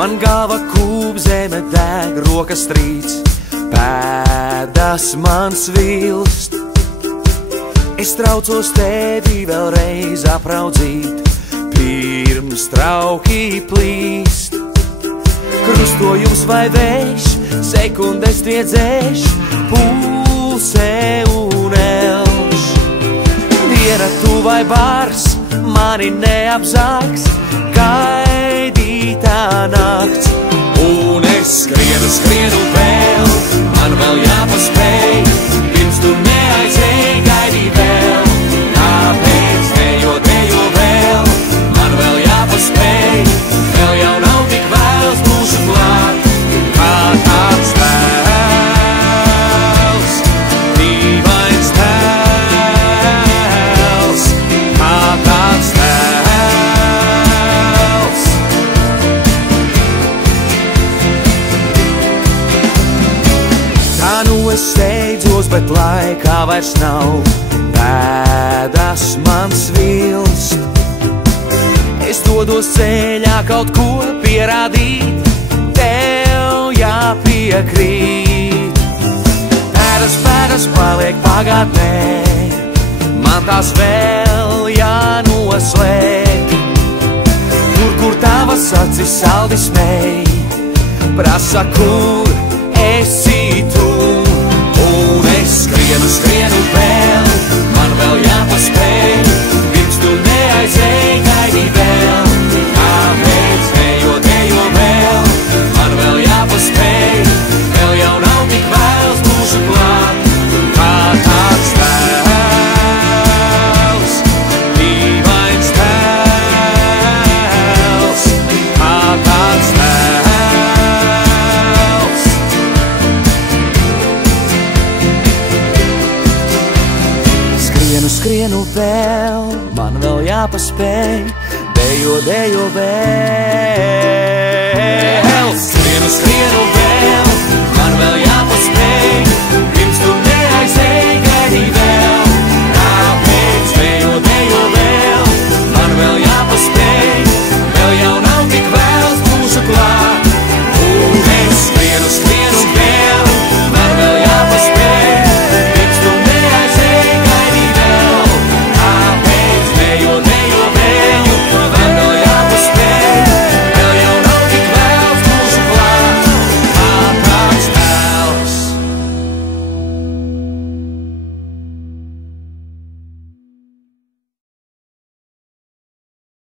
Man galva kūp, zeme deg, rokas trīc, pēdas man svilst. Es traucos tevi vēlreiz apraudzīt, pirms trauki plīst. Krustojums vai vējš, sekundes triedzēš, pulsē un elš. Diena tu vai bārs, mani neapzāks, gaidītā nakts. Un es skrienu vēl, man vēl jāpaspēj, pirms tu neaizēji gaidīt vēl. Tāpēc dejo vēl, man vēl jāpaspēj, vēl jau nav tik vēls mūsu klāt. Kā tāds tēls, dīvains tēls, kā tāds tēls. Tā nu es steidzos, bet laikā vairs nav, pēdas man svilst. Es dodos ceļā kaut ko pierādīt, tev jāpiekrīt. Pēdas paliek pagātnē, man tās vēl jānoslēg. Kur tavas acis saldi smēj, prasa, kur esi tu. Un es skrienu vēl, man vēl jāpaspēj, pirms tu neaizēji gaidīt vēl. Tāpēc dejo vēl, man vēl jāpaspēj, vēl jau nav tik vēls mūsu klāt. Kā tāds tēls, dīvains tēls, kā tāds tēls. Skrienu vēl, man vēl jāpaspēj, dejo vēl. Skrienu vēl, man vēl jāpaspēj,